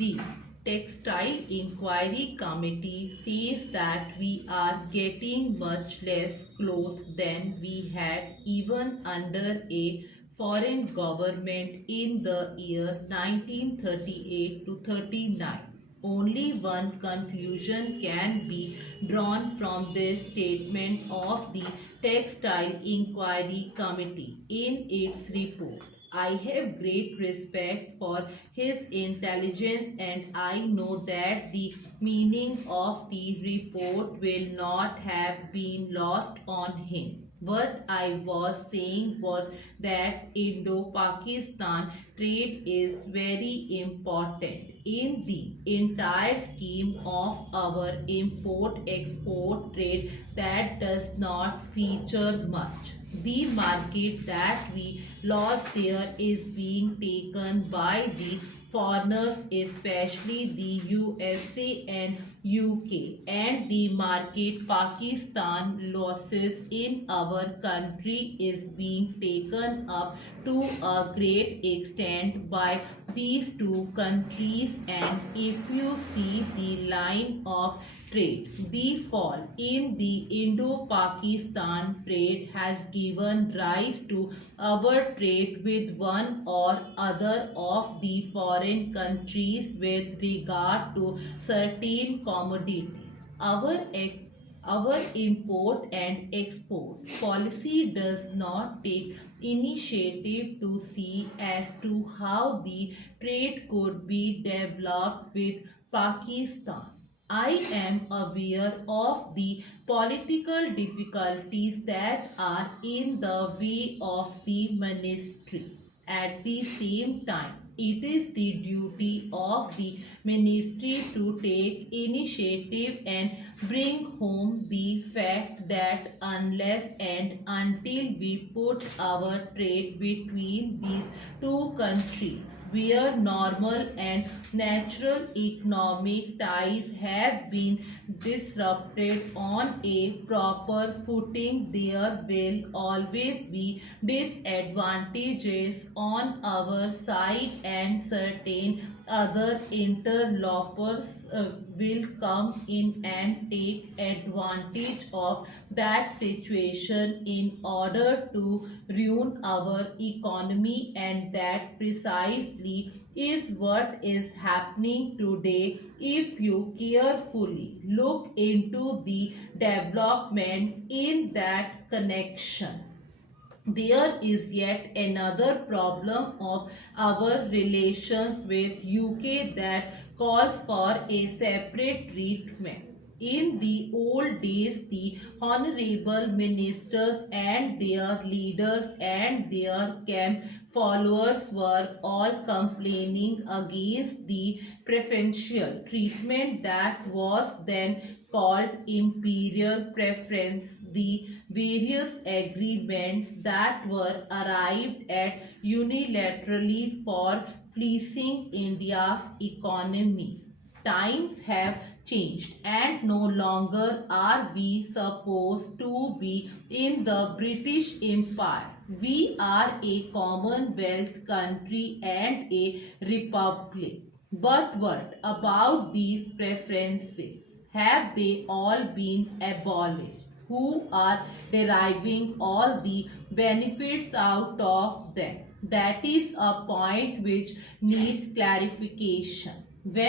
The Textile Inquiry Committee says that we are getting much less cloth than we had even under a foreign government in the year 1938 to 39. Only one conclusion can be drawn from this statement of the Textile Inquiry Committee in its report. I have great respect for his intelligence, and I know that the meaning of the report will not have been lost on him. What I was saying was that Indo-Pakistan trade is very important in the entire scheme of our import-export trade that does not feature much. The market that we lost there is being taken by the foreigners, especially the USA and UK, and the market Pakistan losses in our country is being taken up to a great extent by these two countries. And if you see the line of trade, the fall in the Indo-Pakistan trade has given rise to our trade with one or other of the foreign countries with regard to certain commodities. Our import and export policy does not take initiative to see as to how the trade could be developed with Pakistan. I am aware of the political difficulties that are in the way of the ministry. At the same time, it is the duty of the ministry to take initiative and bring home the fact that unless and until we put our trade between these two countries, where normal and natural economic ties have been disrupted on a proper footing, there will always be disadvantages on our side, and certain other interlopers will come in and take advantage of that situation in order to ruin our economy, and that precisely is what is happening today. If you carefully look into the developments in that connection, there is yet another problem of our relations with UK that calls for a separate treatment. In the old days, the honorable ministers and their leaders and their camp followers were all complaining against the preferential treatment that was then called imperial preference. The various agreements that were arrived at unilaterally for fleecing India's economy. Times have changed, and no longer are we supposed to be in the British Empire. We are a Commonwealth country and a republic. But what about these preferences? Have they all been abolished? Who are deriving all the benefits out of them? That is a point which needs clarification. When